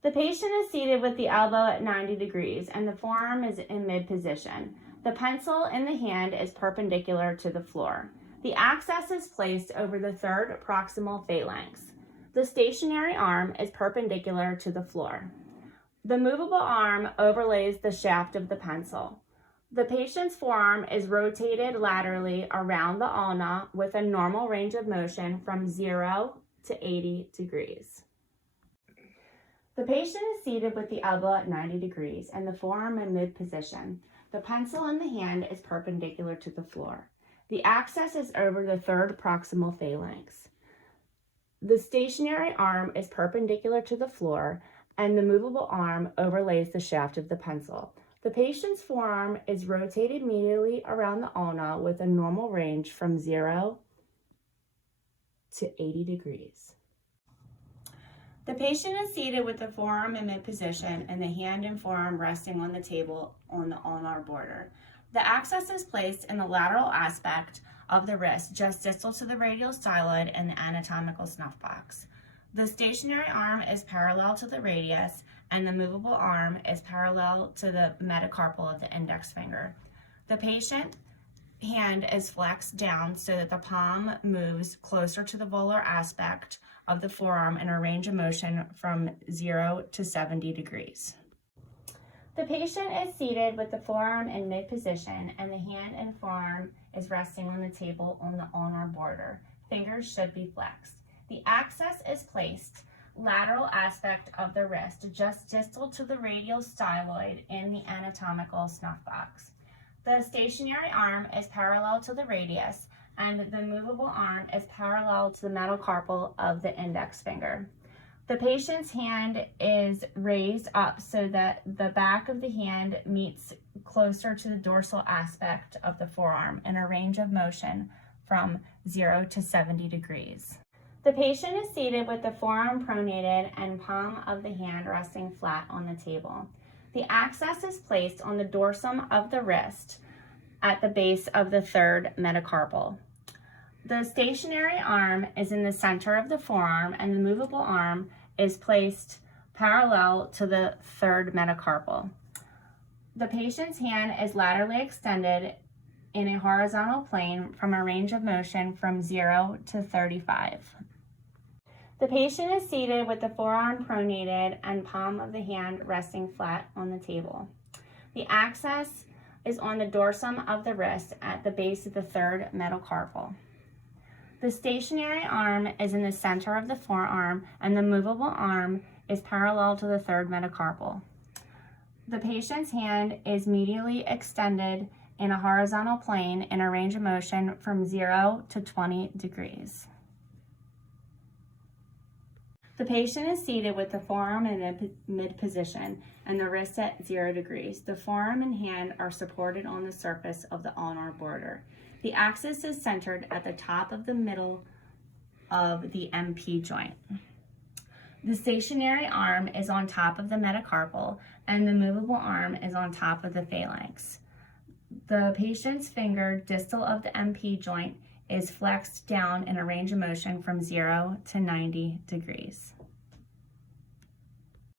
The patient is seated with the elbow at 90 degrees and the forearm is in mid position. The pencil in the hand is perpendicular to the floor. The axis is placed over the third proximal phalanx. The stationary arm is perpendicular to the floor. The movable arm overlays the shaft of the pencil. The patient's forearm is rotated laterally around the ulna with a normal range of motion from 0 to 80 degrees. The patient is seated with the elbow at 90 degrees and the forearm in mid position. The pencil in the hand is perpendicular to the floor. The axis is over the third proximal phalanx. The stationary arm is perpendicular to the floor and the movable arm overlays the shaft of the pencil. The patient's forearm is rotated medially around the ulna with a normal range from 0 to 80 degrees. The patient is seated with the forearm in mid position and the hand and forearm resting on the table on the ulnar border. The axis is placed in the lateral aspect of the wrist, just distal to the radial styloid and the anatomical snuff box. The stationary arm is parallel to the radius and the movable arm is parallel to the metacarpal of the index finger. The patient hand is flexed down so that the palm moves closer to the volar aspect of the forearm in a range of motion from 0 to 70 degrees. The patient is seated with the forearm in mid position and the hand and forearm is resting on the table on the ulnar border. Fingers should be flexed. The axis is placed lateral aspect of the wrist, just distal to the radial styloid in the anatomical snuff box. The stationary arm is parallel to the radius and the movable arm is parallel to the metacarpal of the index finger. The patient's hand is raised up so that the back of the hand meets closer to the dorsal aspect of the forearm in a range of motion from 0 to 70 degrees. The patient is seated with the forearm pronated and palm of the hand resting flat on the table. The axis is placed on the dorsum of the wrist at the base of the third metacarpal. The stationary arm is in the center of the forearm and the movable arm is placed parallel to the third metacarpal. The patient's hand is laterally extended in a horizontal plane from a range of motion from 0 to 35. The patient is seated with the forearm pronated and palm of the hand resting flat on the table. The axis is on the dorsum of the wrist at the base of the third metacarpal. The stationary arm is in the center of the forearm and the movable arm is parallel to the third metacarpal. The patient's hand is medially extended in a horizontal plane in a range of motion from 0 to 20 degrees. The patient is seated with the forearm in mid position and the wrist at 0 degrees. The forearm and hand are supported on the surface of the ulnar border. The axis is centered at the top of the middle of the MP joint. The stationary arm is on top of the metacarpal and the movable arm is on top of the phalanx. The patient's finger distal of the MP joint is flexed down in a range of motion from 0 to 90 degrees.